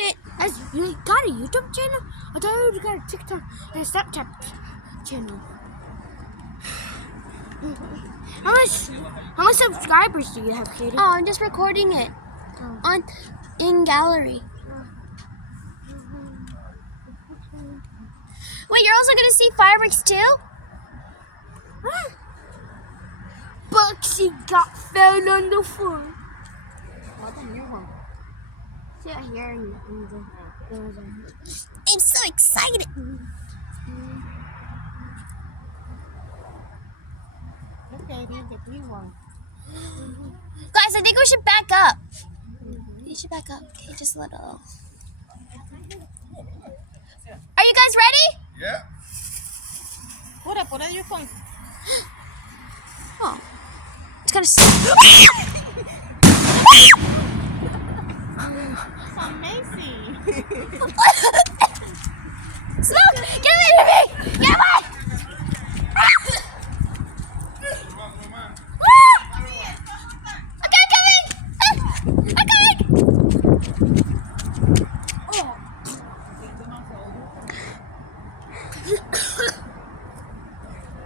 it. You got a YouTube channel? I thought you got a TikTok and a Snapchat channel. How much subscribers do you have, Katie? Oh, I'm just recording it in gallery. Wait, you're also gonna see fireworks too? Bugsy got found on the floor. Yeah, here in the I'm so excited. Okay, the blue one. Guys, I think we should back up. We should back up. Okay, just a little. Are you guys ready? Yeah. Put it your phone. Oh. It's gonna It's amazing. Smoke! Get away from me! Get away! Okay, I'm coming! I'm coming!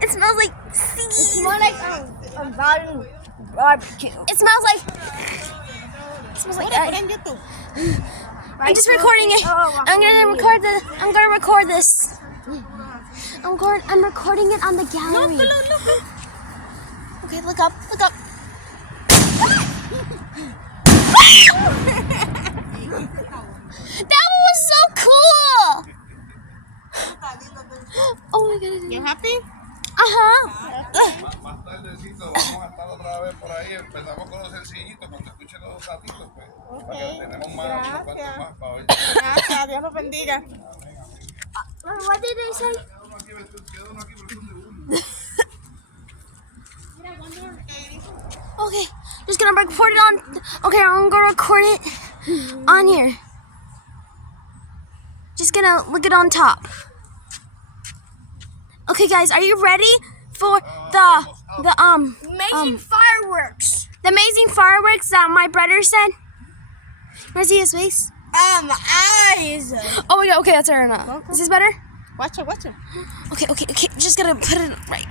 It smells like seeds. It's more like Biden barbecue. It smells like. It smells like. Put it in YouTube. I'm just recording it. I'm gonna record this. I'm recording it on the gallery. Look. Okay, look up. That one was so cool. Oh my god. You happy? Más tardecito vamos a estar otra vez por ahí. Empezamos con los sencillitos. Cuando escuchen los dos gatitos, pues. Para que tenemos más, unos cuantos más para ver. Gracias, Dios los bendiga. What did they say? Okay, just gonna record it on. Okay, I'm gonna record it on here. Just gonna look it on top. Okay, guys, are you ready for the Amazing fireworks. the amazing fireworks that my brother said? Wanna see his face? My eyes. Oh my god, okay, that's better enough. Is this better? Watch it. Okay, just gotta put it right.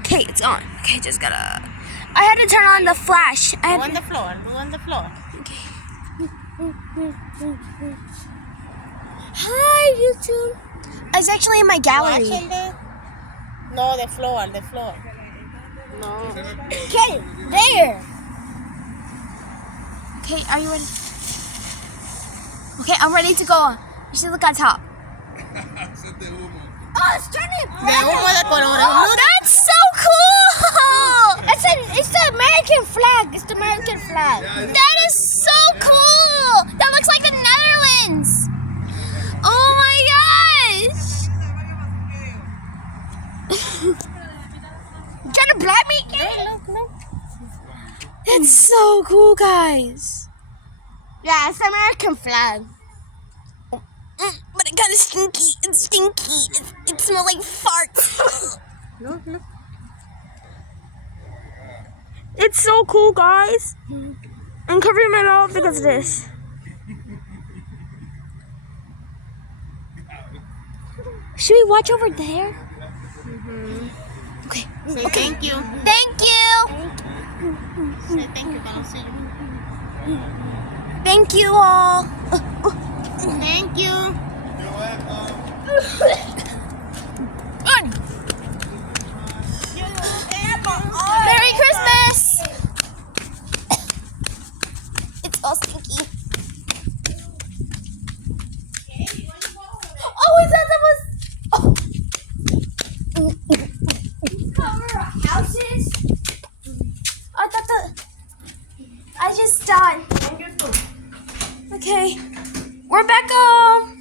Okay, it's on. Okay, just gotta. I had to turn on the flash. Go on the floor. Hi, YouTube. It's actually in my gallery. Watching No, the floor. No. Okay, there. Okay, are you ready? Okay, I'm ready to go. You should look on top. Oh, it's turning De red. humo de colores. That's so cool! It's the American flag. It's the American flag. That is so cool! That looks like the Netherlands! Oh my gosh! You trying to blind me? Look. That's so cool, guys. Yeah, it's the American flag. But it kind of stinky. It's stinky. It smells like farts. Look. It's so cool, guys. I'm covering my mouth because of this. Should we watch over there? Okay. Say thank you. Thank you. Say thank you, but I'll see you. Thank you all. Thank you. Merry Christmas. It's all stinky. Oh, I thought that was. Cover our houses. I thought that. I just died. Okay. We're back home.